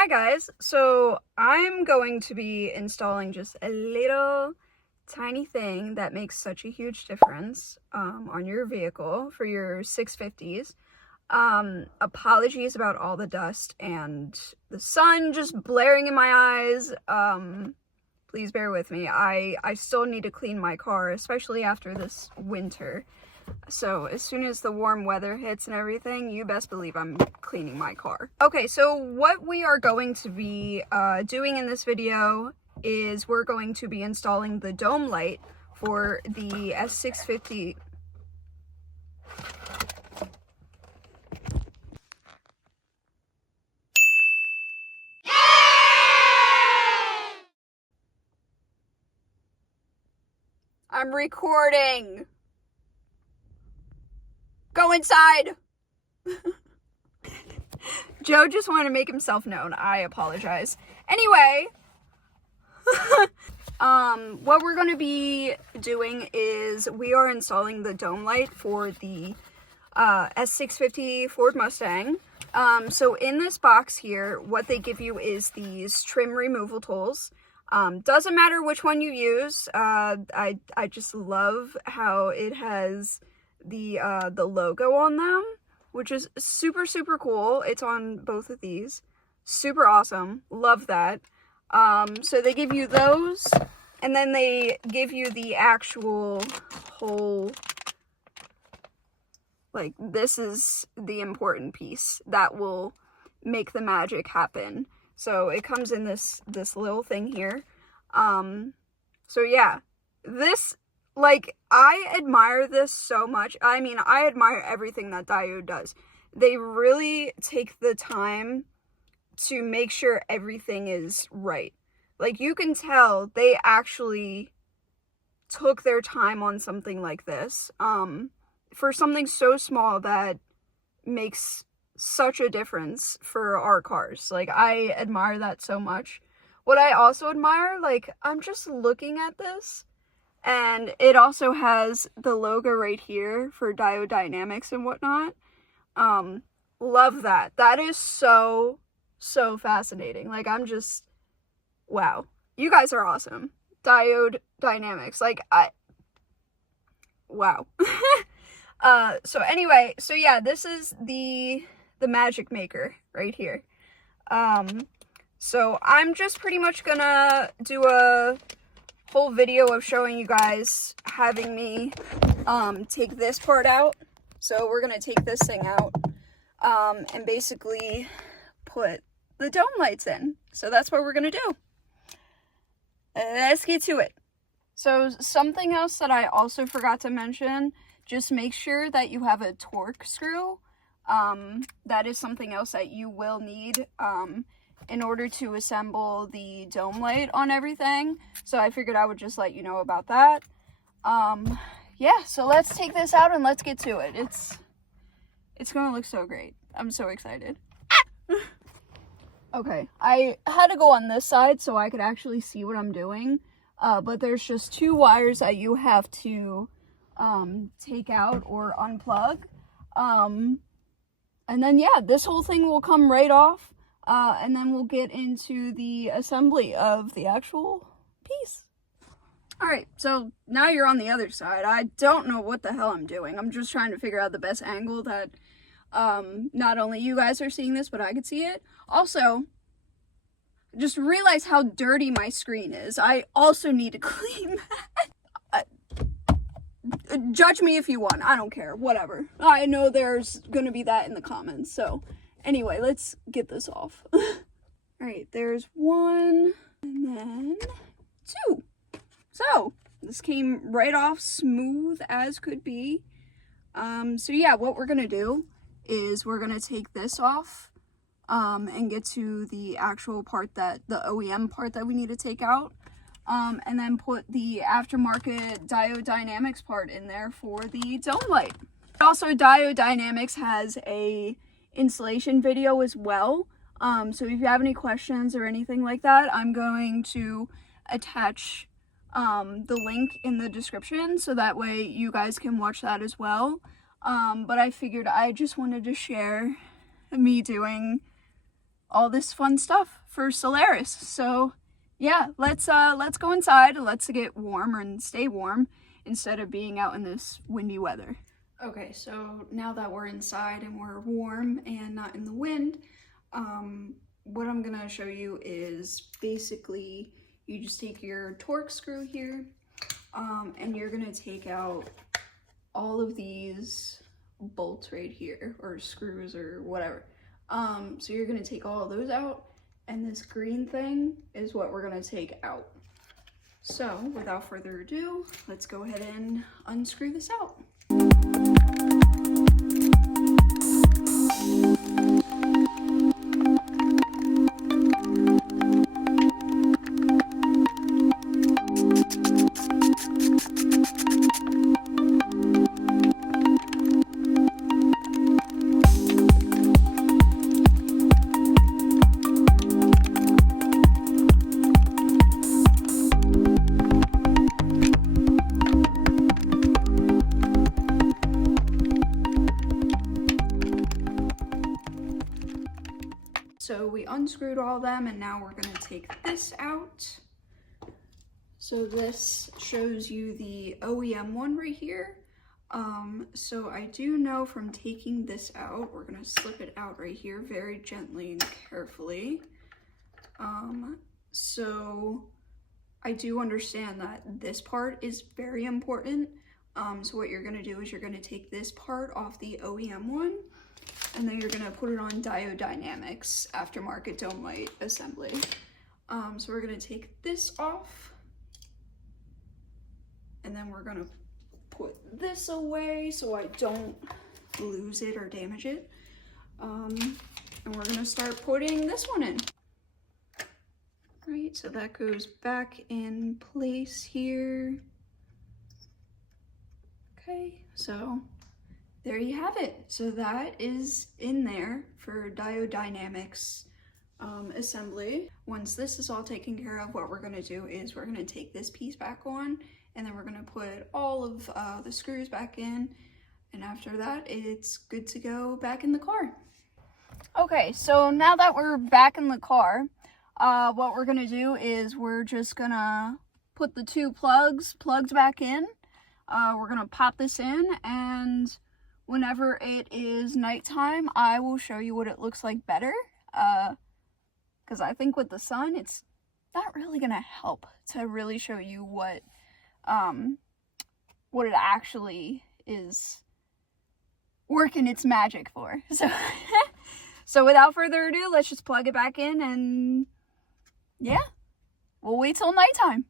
Hi guys, so I'm going to be installing just a little tiny thing that makes such a huge difference on your vehicle for your 650s. Apologies about all the dust and the sun just blaring in my eyes. Please bear with me. I still need to clean my car, especially after this winter. So as soon as the warm weather hits and everything, you best believe I'm cleaning my car. Okay, so what we are going to be doing in this video is we're going to be installing the dome light for the S650. I'm recording. Go inside. Joe just wanted to make himself known. I apologize. Anyway, what we're going to be doing is we are installing the dome light for the S650 Ford Mustang. So in this box here, what they give you is these trim removal tools. Doesn't matter which one you use. I just love how it has the logo on them, which is super cool. It's on both of these. Super awesome. Love that. So they give you those, and then they give you the actual whole, like, this is the important piece that will make the magic happen. So it comes in this little thing here. So yeah, this, like, I admire this so much. I mean, I admire everything that Diode does. They really take the time to make sure everything is right. Like, you can tell they actually took their time on something like this, for something so small that makes such a difference for our cars. Like, I admire that so much. What I also admire, like, I'm just looking at this, and it also has the logo right here for Diode Dynamics and whatnot. Love that. That is so fascinating. Like, I'm just, wow. You guys are awesome. Diode Dynamics. Like, wow. So anyway, so yeah, this is the magic maker right here. So I'm just pretty much gonna do a whole video of showing you guys, having me take this part out. So we're gonna take this thing out and basically put the dome lights in. So that's what we're gonna do. Let's get to it. So something else that I also forgot to mention, just make sure that you have a torque screw. That is something else that you will need in order to assemble the dome light on everything. So I figured I would just let you know about that. Yeah, so let's take this out and let's get to it. It's gonna look so great. I'm so excited. Okay, I had to go on this side so I could actually see what I'm doing. But there's just two wires that you have to take out or unplug. And then, yeah, this whole thing will come right off. And then we'll get into the assembly of the actual piece. Alright, so now you're on the other side. I don't know what the hell I'm doing. I'm just trying to figure out the best angle that not only you guys are seeing this, but I could see it. Also, just realize how dirty my screen is. I also need to clean that. Judge me if you want. I don't care. Whatever. I know there's gonna be that in the comments. So anyway, let's get this off. Alright, there's one, and then two. So this came right off smooth as could be. So yeah, what we're gonna do is we're gonna take this off and get to the actual part, that the OEM part that we need to take out. And then put the aftermarket Diode Dynamics part in there for the dome light. Also, Diode Dynamics has a installation video as well. So if you have any questions or anything like that, I'm going to attach the link in the description, so that way you guys can watch that as well. But I figured I just wanted to share me doing all this fun stuff for Solaris. So yeah, let's go inside. Let's get warmer and stay warm instead of being out in this windy weather. Okay, so now that we're inside and we're warm and not in the wind, what I'm gonna show you is basically you just take your torque screw here, and you're gonna take out all of these bolts right here, or screws or whatever. So you're gonna take all of those out, and this green thing is what we're gonna take out. So without further ado, let's go ahead and unscrew this out. So we unscrewed all of them, and now we're going to take this out. So this shows you the OEM one right here. So I do know from taking this out, we're going to slip it out right here very gently and carefully. So I do understand that this part is very important. So what you're going to do is you're going to take this part off the OEM one, and then you're gonna put it on Diode Dynamics aftermarket dome light assembly. So we're gonna take this off, and then we're gonna put this away so I don't lose it or damage it. And we're gonna start putting this one in. Right, so that goes back in place here. Okay, so there you have it. So that is in there for Diode Dynamics assembly. Once this is all taken care of, what we're going to do is we're going to take this piece back on, and then we're going to put all of the screws back in, and after that it's good to go back in the car. Okay, so now that we're back in the car, what we're going to do is we're just going to put the two plugs back in. We're going to pop this in, and whenever it is nighttime, I will show you what it looks like better, because I think with the sun, it's not really gonna help to really show you what it actually is working its magic for. So without further ado, let's just plug it back in, and yeah, we'll wait till nighttime.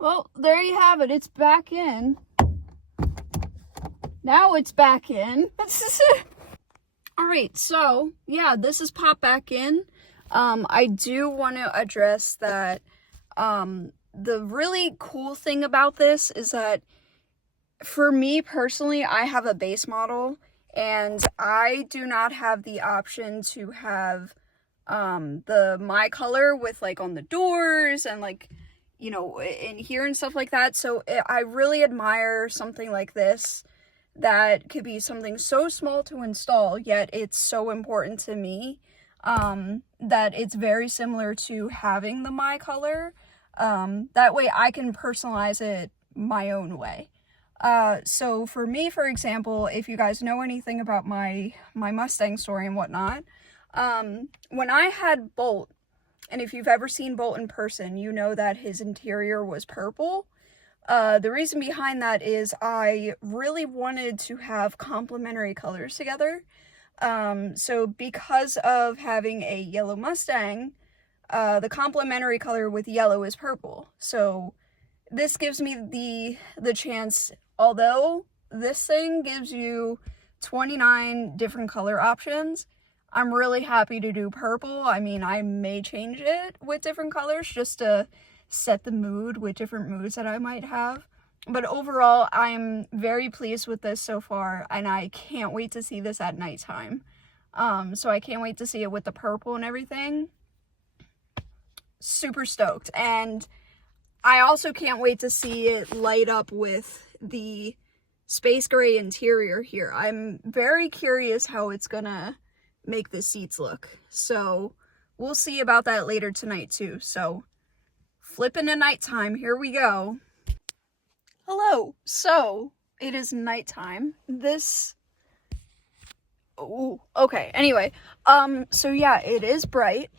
Well, there you have it. It's back in. Now it's back in. All right, so yeah, this is popped back in. I do want to address that the really cool thing about this is that for me personally, I have a base model, and I do not have the option to have the My Color with like on the doors and like, you know, in here and stuff like that. So I really admire something like this that could be something so small to install, yet it's so important to me, that it's very similar to having the My Color. That way I can personalize it my own way. So for me, for example, if you guys know anything about my Mustang story and whatnot, when I had Bolt, and if you've ever seen Bolt in person, you know that his interior was purple. The reason behind that is I really wanted to have complementary colors together. So because of having a yellow Mustang, the complementary color with yellow is purple. So this gives me the chance, although this thing gives you 29 different color options, I'm really happy to do purple. I mean, I may change it with different colors just to set the mood with different moods that I might have. But overall, I'm very pleased with this so far, and I can't wait to see this at nighttime. So I can't wait to see it with the purple and everything. Super stoked. And I also can't wait to see it light up with the space gray interior here. I'm very curious how it's gonna make the seats look. So we'll see about that later tonight too. So flipping to nighttime, here we go. Hello, so it is nighttime. Oh, okay, anyway, so yeah, it is bright.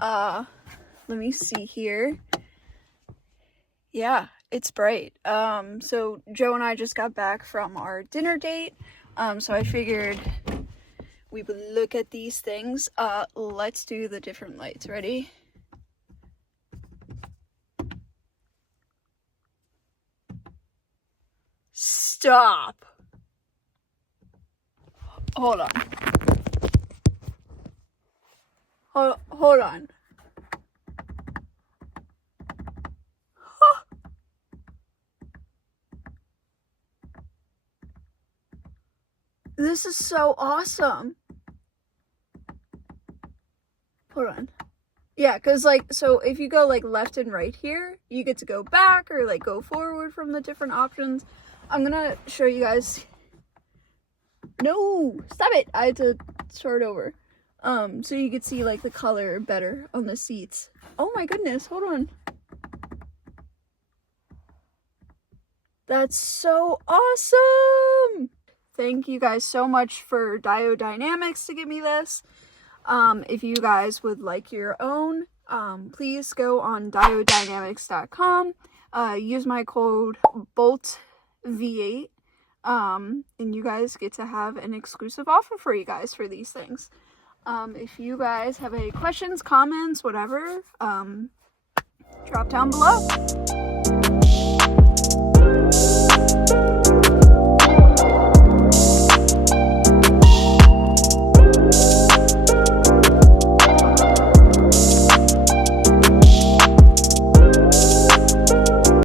Let me see here. Yeah, it's bright. So Joe and I just got back from our dinner date. So I figured we would look at these things. Let's do the different lights. Ready? Stop. Hold on. Hold on. This is so awesome. Hold on. Yeah, because like, so if you go like left and right here, you get to go back or like go forward from the different options. I'm gonna show you guys. No, stop it. I had to start over. So you could see like the color better on the seats. Oh my goodness, hold on. That's so awesome. Thank you guys so much for Diode Dynamics to give me this. If you guys would like your own, please go on diodedynamics.com, use my code BOLTV8, and you guys get to have an exclusive offer for you guys for these things. If you guys have any questions, comments, whatever, drop down below.